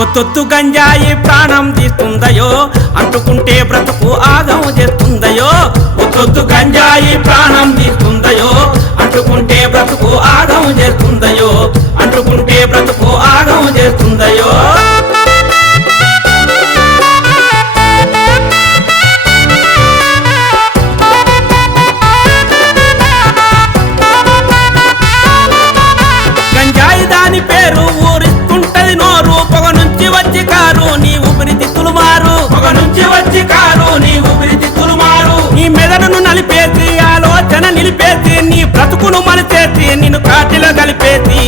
ఒత్తొత్తు గంజాయి ప్రాణం తీస్తుందయో అంటుకుంటే బ్రతుకు ఆగం చేస్తుందయో ఒత్తొత్తు గంజాయి ప్రాణం తీస్తుందయో అంటుకుంటే బ్రతుకు ఆగం చేస్తుందయో అంటుకుంటే బ్రతుకు ఆగం చేస్తుందయో గంజాయి దాని పేరు ఊరిస్తుంటది నోరు పొగ నుంచి వచ్చి కారు నీ ఊపిరితిత్తులు మారు పొగ నుంచి వచ్చి కారు నీ ఊపిరితిత్తులు మారు నీ మెదడును నలిపేసి ఆలోచన నిలిపేసి నీ బ్రతుకును మలిచేసి నిన్ను కాటిలో కలిపేసి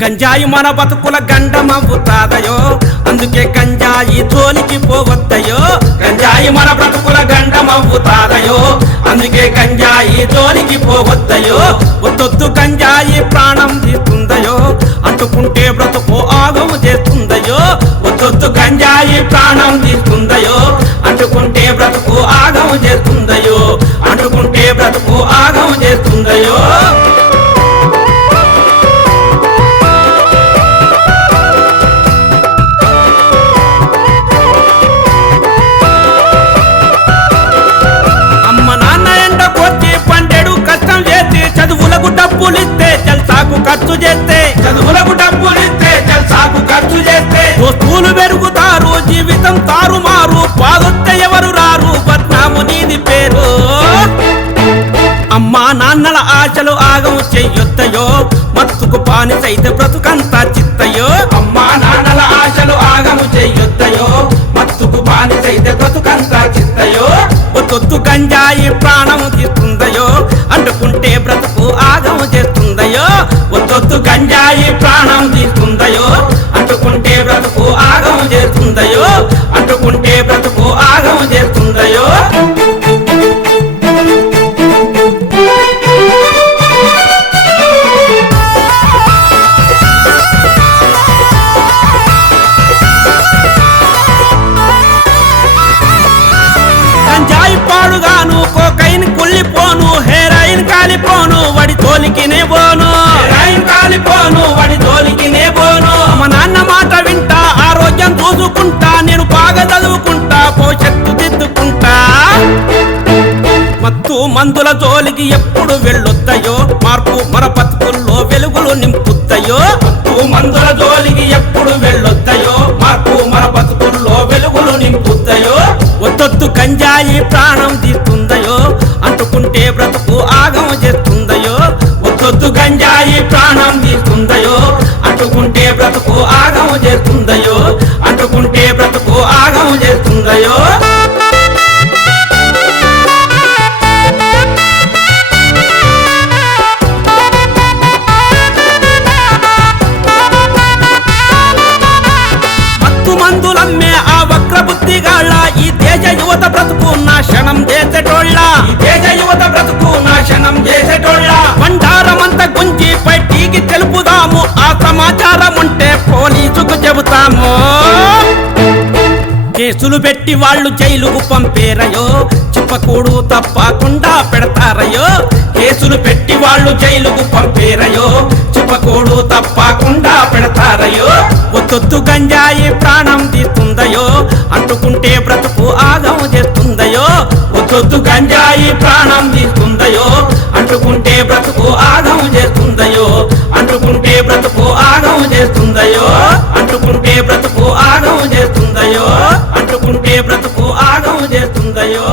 గంజాయి మన బతుకుల గండమవుతాదయో అందుకే గంజాయి జోలికి పోవద్దయో గంజాయి మన బ్రతుకుల గండమవుతాదయో అందుకే గంజాయి జోలికి పోవద్దయో ఒత్తొత్తు గంజాయి ప్రాణం తీస్తుందయో అంటుకుంటే బ్రతుకు ఆగం చేస్తుందయో ఒత్తొత్తు గంజాయి ప్రాణం తీస్తుందయో అంటుకుంటే బ్రతుకు ఆగం చేస్తుందయో అంటుకుంటే బ్రతుకు ఆగం చేస్తుందయో చదువులకు డబ్బులిస్తే జల్సాకు ఖర్చు చేస్తే చదువులకు డబ్బులిస్తే జల్సాకు ఖర్చు చేస్తే వస్తువులు పెరుగుతారు జీవితం తారుమారు బాధొస్తే ఎవరు రారు బద్నాము నీది పేరు అమ్మా నాన్నల ఆశలు ఆగం చెయ్యొద్దయో మత్తుకు బానిసైతే బ్రతుకంతా చిత్తయో అమ్మా నాన్నల ఆశలు ఆగము చెయ్యొద్దయో మత్తుకు బానిసైతే బ్రతుకంతా చిత్తయో ఒత్తొత్తు గంజాయి ప్రాణము తీస్తుందయో అంటుకుంటే బ్రతుకు ఆగం చేస్తుందయో ఒత్తొత్తు గంజాయి ప్రాణం తీస్తుందయో అంటుకుంటే బ్రతుకు ఆగం చేస్తుందయో అంటుకుంటే బ్రతుకు ఆగం చేస్తుందయో గంజాయి పాడుగాను కోకైన్ కుళ్ళిపోను హెరాయిన్ కాలిపోను వడి తోలికినే పోను హెరాయిన్ కాలిపోను వడి తోలికినే పోను మా నాన్న మాట వింటా ఆరోగ్యం చూసుకుంటా నేను బాగా చదువుకుంటా భవిష్యత్తు దిద్దుకుంటా మత్తు మందుల జోలికి ఎప్పుడు వెళ్ళొద్దయో మార్పు మన బతుకుల్లో వెలుగులు నింపుద్దయో మత్తు మందుల జోలికి ఎప్పుడు వెళ్ళొద్దయో మార్పు మన బతుకుల్లో వెలుగులు నింపుద్దయో ఒత్తొత్తు గంజాయి ప్రాణం తీస్తుందయో అంటుకుంటే బ్రతుకు ఆగం చేస్తుందయో ఒత్తొత్తు గంజాయి ప్రాణం తీస్తుందయో అంటుకుంటే బ్రతుకు ఆగం చేస్తుందయో అంటుకుంటే బ్రతుకు ఆగం చేస్తుందయో మందులమ్మే ఆ వక్ర బుద్ధిగాళ్ళ ఈ దేశ యువత బ్రతుకు నాశనం చేసేటోళ్ళ ఈ దేశ యువత బ్రతుకు నాశనం చేసేటోళ్ళ బండారమంతా గుంజి బయటికి తెలుపుదాము ఆ సమాచారం ఉంటే పోలీసుకు చెబుతాము కేసులు పెట్టి వాళ్ళు జైలుకు పంపేరయో చెప్పకూడు తప్పకుండా పెడతారయో కేసులు పెట్టి వాళ్ళు జైలుకు పంపేరయో చెప్పకూడు తప్పకుండా పెడతారయో ఒత్తొత్తు గంజాయి ప్రాణం తీస్తుందయో అంటుకుంటే బ్రతుకు ఆగం చేస్తుందయో ఒత్తొత్తు గంజాయి ప్రాణం తీస్తుందయో అంటుకుంటే బ్రతుకు ఆగం చేస్తుందయో అంటుకుంటే బ్రతుకు ఆగం చేస్తుందయో అంటుకుంటే బ్రతుకు ఆగం చేస్తుందయో అంటుకుంటే బ్రతుకు ఆగం చేస్తుందయో